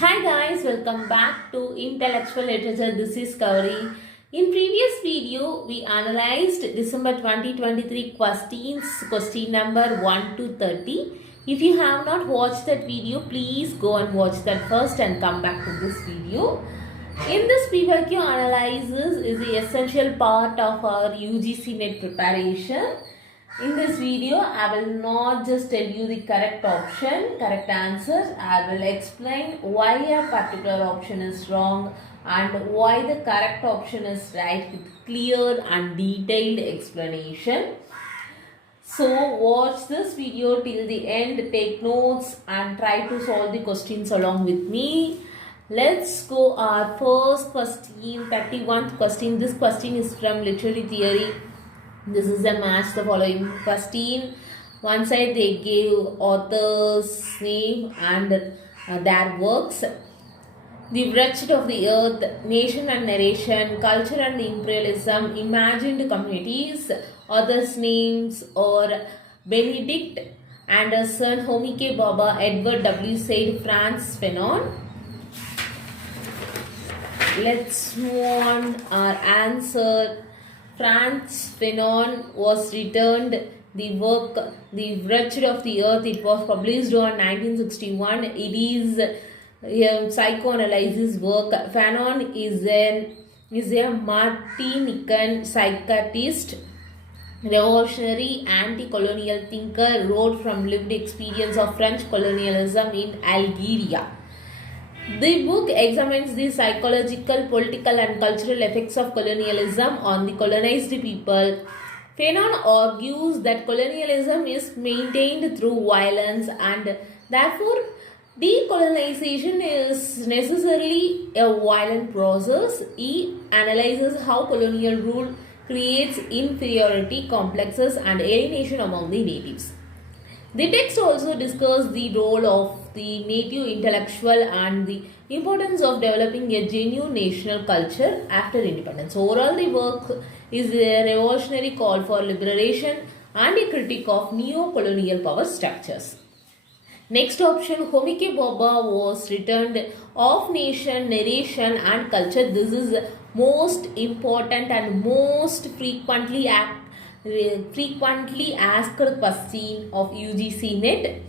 Hi guys, welcome back to Intellectual Literature. This is Kauri. In previous video, we analyzed December 2023 questions, question number 1 to 30. If you have not watched that video, please go and watch that first and come back to this video. In this PYQ analysis is the essential part of our UGC NET preparation. In this video, I will not just tell you the correct answers. I will explain why a particular option is wrong and why the correct option is right with clear and detailed explanation. So watch this video till the end, take notes and try to solve the questions along with me. Let's go our first question, 31st question. This question is from literary theory. This is a match the following question. One side they gave author's name and their works. The Wretched of the Earth, Nation and Narration, Culture and Imperialism, Imagined Communities. Author's names are Benedict Anderson, Homi Bhabha, Edward W. Said, Franz Fanon. Let's move on our answer. Franz Fanon was returned the work The Wretched of the Earth. It was published on 1961. It is a psychoanalysis work. Fanon is a Martinican psychiatrist, revolutionary, anti-colonial thinker, wrote from lived experience of French colonialism in Algeria. The book examines the psychological, political and cultural effects of colonialism on the colonized people. Fanon argues that colonialism is maintained through violence and therefore decolonization is necessarily a violent process. He analyzes how colonial rule creates inferiority complexes and alienation among the natives. The text also discusses the role of the native intellectual and the importance of developing a genuine national culture after independence. Overall, the work is a revolutionary call for liberation and a critique of neo-colonial power structures. Next option, Homi Bhabha was returned of nation, narration and culture. This is most important and most frequently asked question of UGC NET.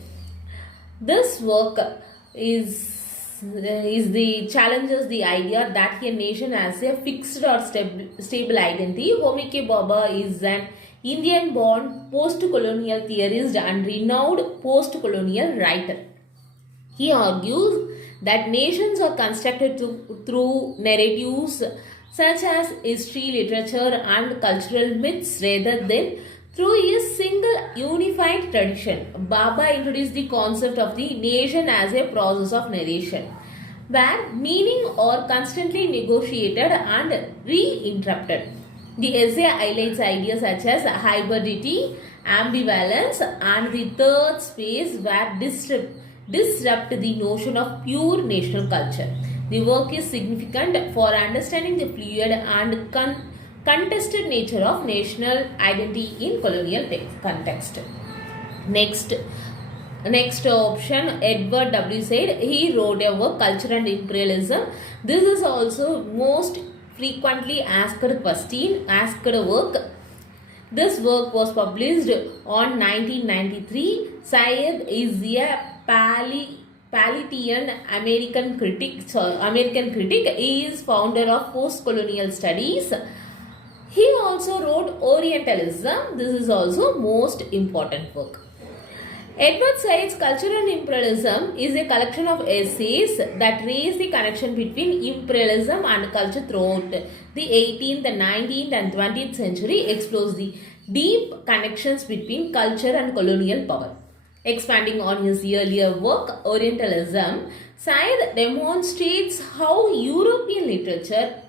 This work is the challenges the idea that a nation has a fixed or stable identity. Homi Bhabha is an Indian-born post-colonial theorist and renowned post-colonial writer. He argues that nations are constructed through narratives such as history, literature and cultural myths rather than through a single unified tradition. Bhabha introduced the concept of the nation as a process of narration, where meaning are constantly negotiated and reinterpreted. The essay highlights ideas such as hybridity, ambivalence and the third space where disrupt the notion of pure national culture. The work is significant for understanding the fluid and contested nature of national identity in colonial context. Next option, Edward W. Said. He wrote a work, Culture and Imperialism. This is also most frequently asked work. This work was published on 1993. Syed is a Palestinian American critic. He is founder of post-colonial studies. He also wrote Orientalism. This is also most important work. Edward Said's Culture and Imperialism is a collection of essays that raise the connection between imperialism and culture throughout the 18th, 19th and 20th century, explores the deep connections between culture and colonial power. Expanding on his earlier work, Orientalism, Said demonstrates how European literature,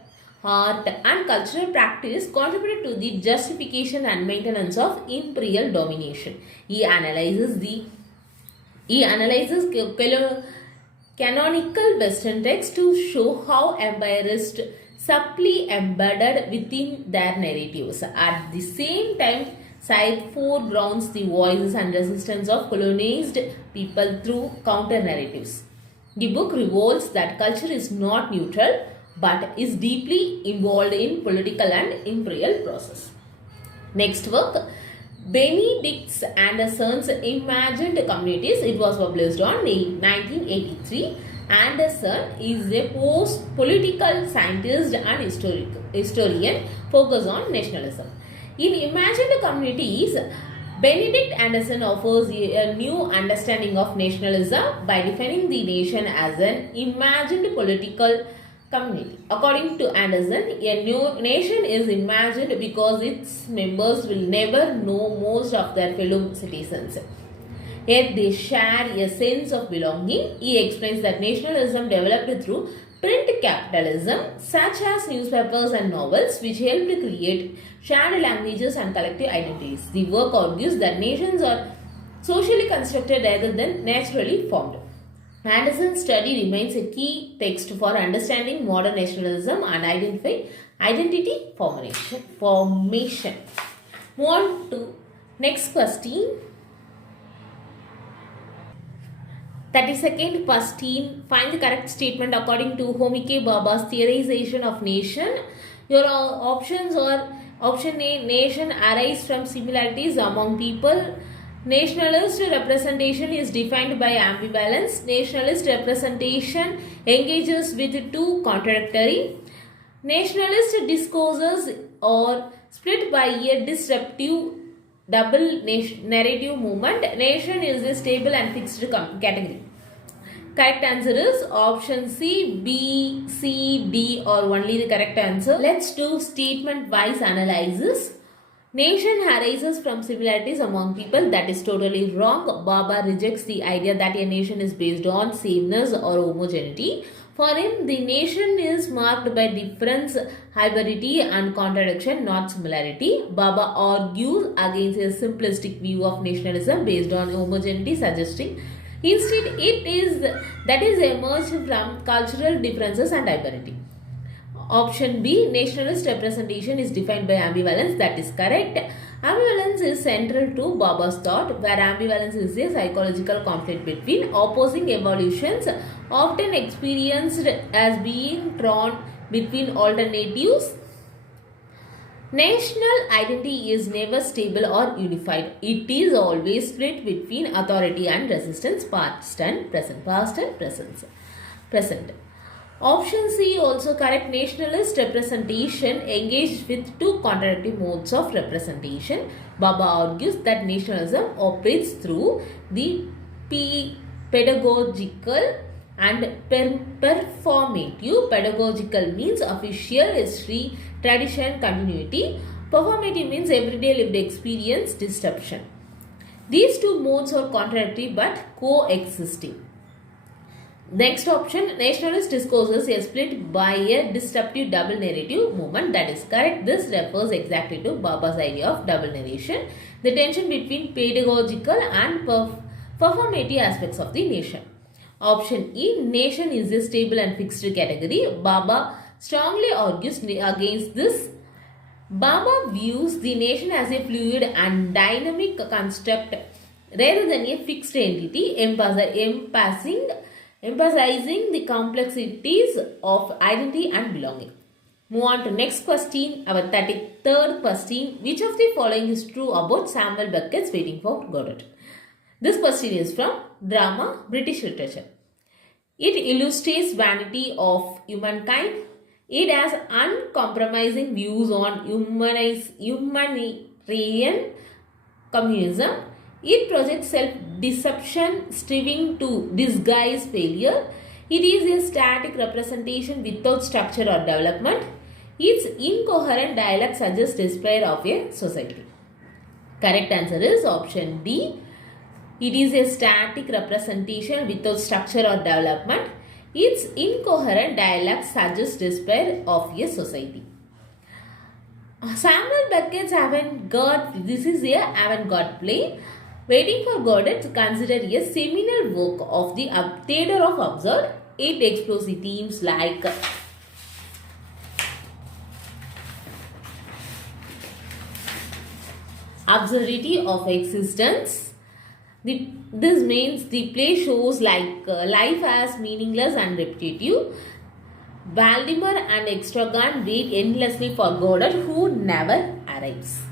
art and cultural practice contributed to the justification and maintenance of imperial domination. He analyzes canonical Western texts to show how empirists subtly embedded within their narratives. At the same time, Syed foregrounds the voices and resistance of colonized people through counter narratives. The book reveals that culture is not neutral but is deeply involved in political and imperial process. Next work, Benedict Anderson's Imagined Communities. It was published on 1983. Anderson is a political scientist and historian focused on nationalism. In Imagined Communities, Benedict Anderson offers a new understanding of nationalism by defining the nation as an imagined political community. According to Anderson, a new nation is imagined because its members will never know most of their fellow citizens. Yet they share a sense of belonging. He explains that nationalism developed through print capitalism, such as newspapers and novels, which helped create shared languages and collective identities. The work argues that nations are socially constructed rather than naturally formed. Anderson's study remains a key text for understanding modern nationalism and identity formation. Move on to next question. 32nd question. Find the correct statement according to Homike Bhabha's theorization of nation. Your options are: option A, nation arise from similarities among people. Nationalist representation is defined by ambivalence. Nationalist representation engages with two contradictory. Nationalist discourses are split by a disruptive double narrative movement. Nation is a stable and fixed category. Correct answer is option C, B, C, D, or only the correct answer. Let's do statement wise analysis. Nation arises from similarities among people. That is totally wrong. Bhabha rejects the idea that a nation is based on sameness or homogeneity. For him, the nation is marked by difference, hybridity and contradiction, not similarity. Bhabha argues against a simplistic view of nationalism based on homogeneity, suggesting instead it is that is emerged from cultural differences and hybridity. Option B, nationalist representation is defined by ambivalence. That is correct. Ambivalence is central to Bhabha's thought, where ambivalence is a psychological conflict between opposing evolutions, often experienced as being drawn between alternatives. National identity is never stable or unified. It is always split between authority and resistance, past and present. Option C also correct. Nationalist representation engaged with two contradictory modes of representation. Bhabha argues that nationalism operates through the pedagogical and performative. Pedagogical means official history, tradition, continuity. Performative means everyday lived experience, disruption. These two modes are contradictory but coexisting. Next option, nationalist discourses are split by a disruptive double narrative movement. That is correct. This refers exactly to Bhabha's idea of double narration, the tension between pedagogical and performative aspects of the nation. Option E, nation is a stable and fixed category. Bhabha strongly argues against this. Bhabha views the nation as a fluid and dynamic construct rather than a fixed entity, emphasizing the complexities of identity and belonging. Move on to next question, our 33rd question. Which of the following is true about Samuel Beckett's Waiting for Godot? This question is from Drama, British Literature. It illustrates vanity of humankind. It has uncompromising views on humanitarian communism. It projects self-deception, striving to disguise failure. It is a static representation without structure or development. Its incoherent dialogue suggests despair of a society. Correct answer is option D. It is a static representation without structure or development. Its incoherent dialogue suggests despair of a society. Samuel Beckett's avant-garde, this is a avant-garde play. Waiting for Godot is considered a seminal work of the Theatre of Absurd. It explores the themes like absurdity of existence, This means the play shows like life as meaningless and repetitive. Valdemar and Extragon wait endlessly for Goddard who never arrives.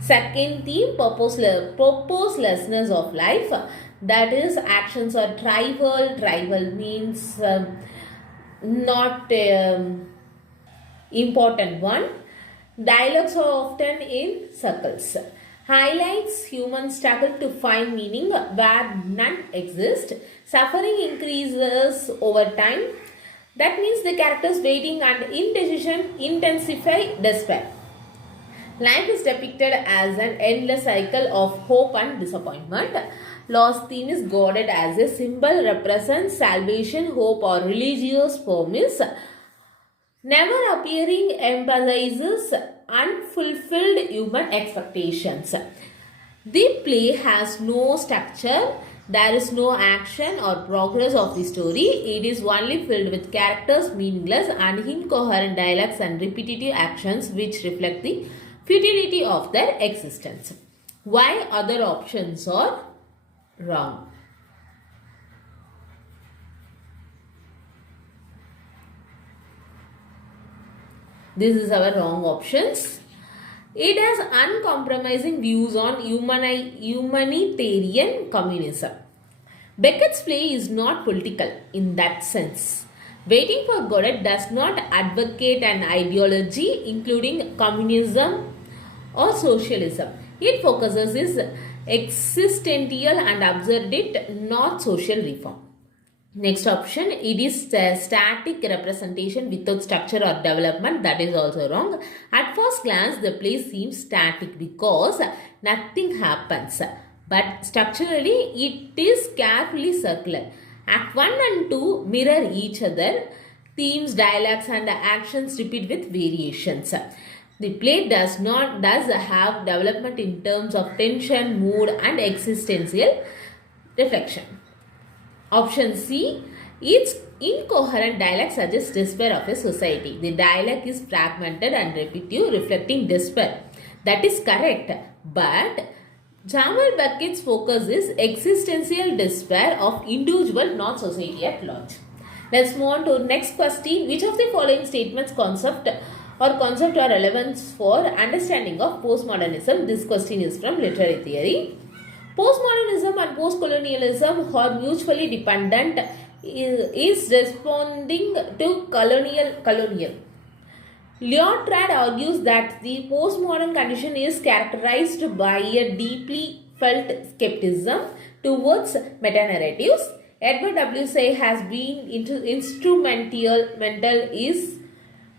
Second theme, purposelessness of life. That is, actions are trivial. Trivial means not important one. Dialogues are often in circles. Highlights human struggle to find meaning where none exist. Suffering increases over time. That means the characters waiting and indecision intensify despair. Life is depicted as an endless cycle of hope and disappointment. Lost theme is guarded as a symbol, represents salvation, hope, or religious promise. Never appearing emphasizes unfulfilled human expectations. The play has no structure. There is no action or progress of the story. It is only filled with characters, meaningless and incoherent dialogues and repetitive actions which reflect the futility of their existence. Why other options are wrong? This is our wrong options. It has uncompromising views on humanitarian communism. Beckett's play is not political in that sense. Waiting for Godot does not advocate an ideology including communism or socialism. It focuses is existential and absurd it, not social reform. Next option, it is static representation without structure or development. That is also wrong. At first glance, the play seems static because nothing happens. But structurally, it is carefully circular. Act 1 and 2 mirror each other. Themes, dialogues and actions repeat with variations. The play does have development in terms of tension, mood and existential reflection. Option C, each incoherent dialogue suggests despair of a society. The dialogue is fragmented and repetitive, reflecting despair. That is correct. But Samuel Beckett's focus is existential despair of individual, not society at large. Let's move on to next question. Which of the following statements concept or relevance for understanding of postmodernism? This question is from literary theory. Postmodernism and postcolonialism are mutually dependent, is responding to colonial. Lyotard argues that the postmodern condition is characterized by a deeply felt skepticism towards meta-narratives. Edward W. Say has been instrumental is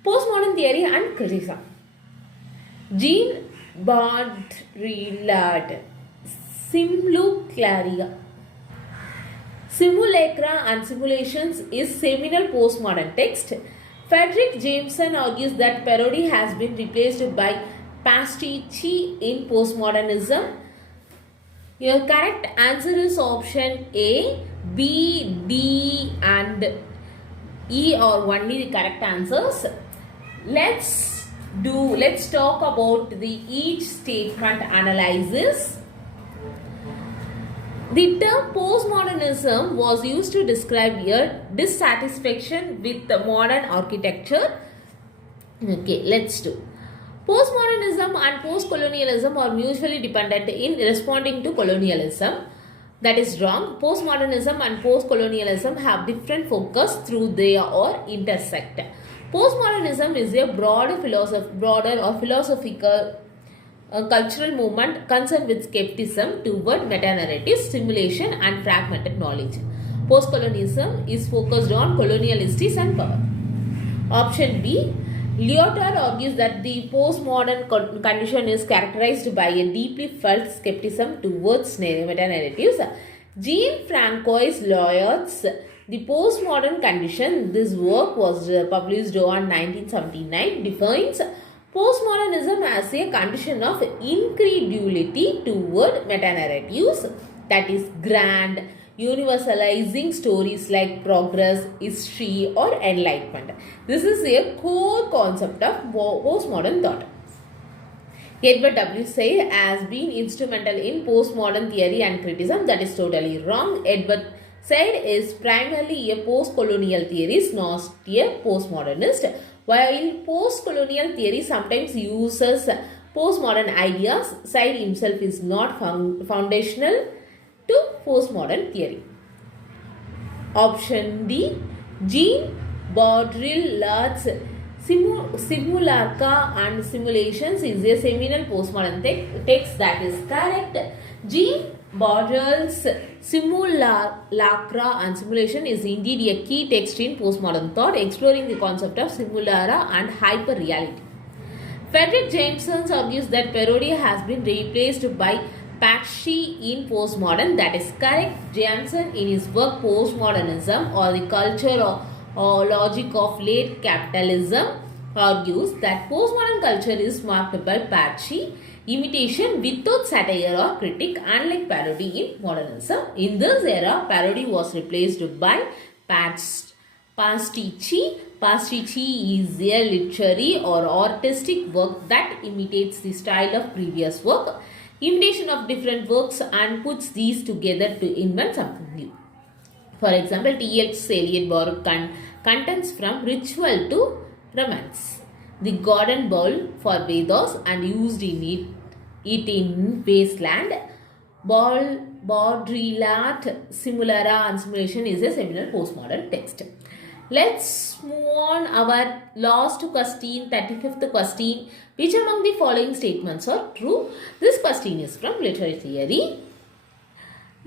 postmodern theory and criticism. Jean Baudrillard, Simulacra and Simulations is seminal postmodern text. Frederick Jameson argues that parody has been replaced by pastiche in postmodernism. Your correct answer is option A. B, D and E are only the correct answers. Let's talk about the each statement analysis. The term postmodernism was used to describe a dissatisfaction with the modern architecture. Okay, let's do. Postmodernism and postcolonialism are mutually dependent in responding to colonialism. That is wrong. Postmodernism and postcolonialism have different focus through they or intersect. Postmodernism is a broader or philosophical cultural movement concerned with skepticism toward meta-narratives, simulation and fragmented knowledge. Postcolonialism is focused on colonial histories and power. Option B. Lyotard argues that the postmodern condition is characterized by a deeply felt skepticism towards meta-narratives. Jean-Francois Lyotard's The Postmodern Condition, this work was published on 1979, defines postmodernism as a condition of incredulity toward meta-narratives, that is grand, universalizing stories like progress, history or enlightenment. This is a core concept of postmodern thought. Edward W. Said has been instrumental in postmodern theory and criticism. That is totally wrong. Edward Said is primarily a post-colonial theorist, not a postmodernist. While post-colonial theory sometimes uses postmodern ideas, Said himself is not foundational to postmodern theory. Option D. Jean Baudrillard's Simulacra and Simulations is a seminal postmodern text. That is correct. Jean Baudrillard's Simulacra and Simulation is indeed a key text in postmodern thought, exploring the concept of simulacra and hyper-reality. Frederick Jameson argues that parody has been replaced by patsy in postmodern. That is correct. Jameson, in his work Postmodernism or the Culture or Logic of Late Capitalism, argues that postmodern culture is marked by patsy, imitation without satire or critique, unlike parody in modernism. In this era, parody was replaced by pastiche. Pastiche is a literary or artistic work that imitates the style of previous work, imitation of different works, and puts these together to invent something new. For example, T.H. Eliot borrowed contents from ritual to romance. The Garden Bowl for Vedas and used it in Wasteland. Baudrillard, Simulacra and Simulation is a seminal postmodern text. Let's move on our last question, 35th question. Which among the following statements are true? This question is from literary theory.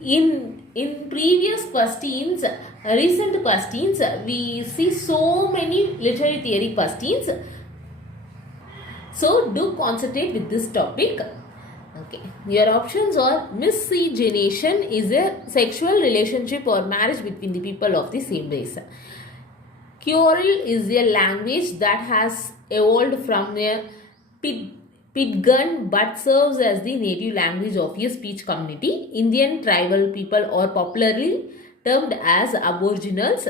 In previous questions, recent questions, we see so many literary theory questions. So do concentrate with this topic. Okay, your options are: miscegenation is a sexual relationship or marriage between the people of the same race. Creole is a language that has evolved from a Pidgin but serves as the native language of a speech community. Indian tribal people are popularly termed as aboriginals.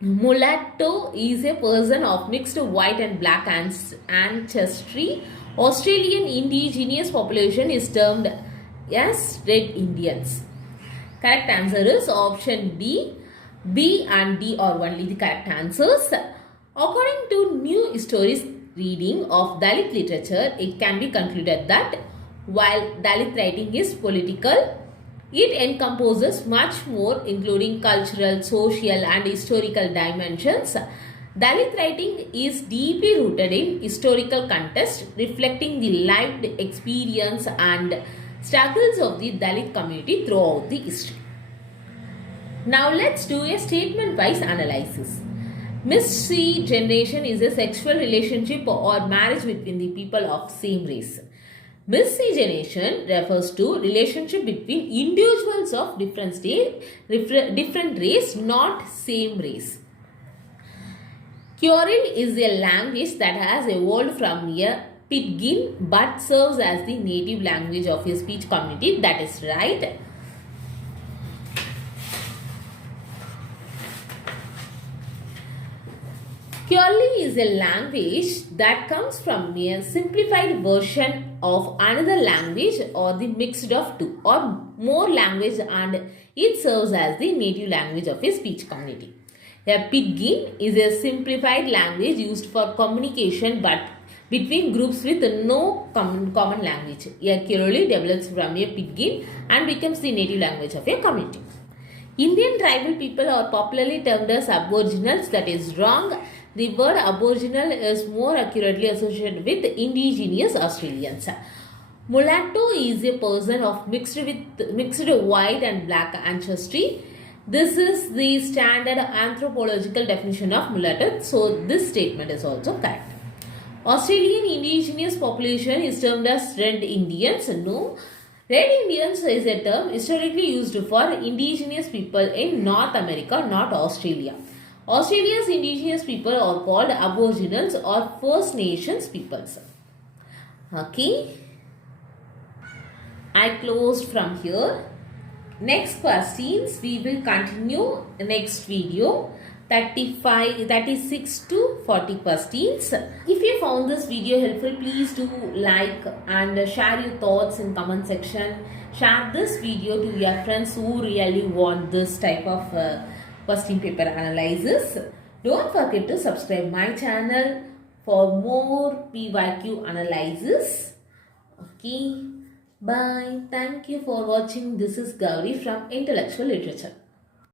Mulatto is a person of mixed white and black ancestry. Australian indigenous population is termed as Red Indians. Correct answer is option D. B and D are only the correct answers. According to new histories reading of Dalit literature, it can be concluded that while Dalit writing is political, it encompasses much more, including cultural, social and historical dimensions. Dalit writing is deeply rooted in historical context, reflecting the lived experience and struggles of the Dalit community throughout the history. Now let's do a statement-wise analysis. Miscegenation is a sexual relationship or marriage between the people of same race. Miscegenation refers to relationship between individuals of different race, not same race. Creole is a language that has evolved from a Pidgin but serves as the native language of a speech community. That is right. Creole is a language that comes from a simplified version of another language or the mixed of two or more language, and it serves as the native language of a speech community. A Pidgin is a simplified language used for communication but between groups with no common language. A Creole develops from a Pidgin and becomes the native language of a community. Indian tribal people are popularly termed as aboriginals. That is wrong. The word aboriginal is more accurately associated with indigenous Australians. Mulatto is a person of mixed white and black ancestry. This is the standard anthropological definition of mulatto, so this statement is also correct. Australian indigenous population is termed as Red Indians. No. Red Indians is a term historically used for indigenous people in North America, not Australia. Australia's indigenous people are called Aboriginals or First Nations peoples. Okay. I closed from here. Next questions we will continue next video. 36 to 40 questions. If you found this video helpful, please do like and share your thoughts in comment section. Share this video to your friends who really want this type of question paper analysis. Don't forget to subscribe my channel for more PYQ analysis. Okay, bye. Thank you for watching. This is Gauri from Intellectual Literature.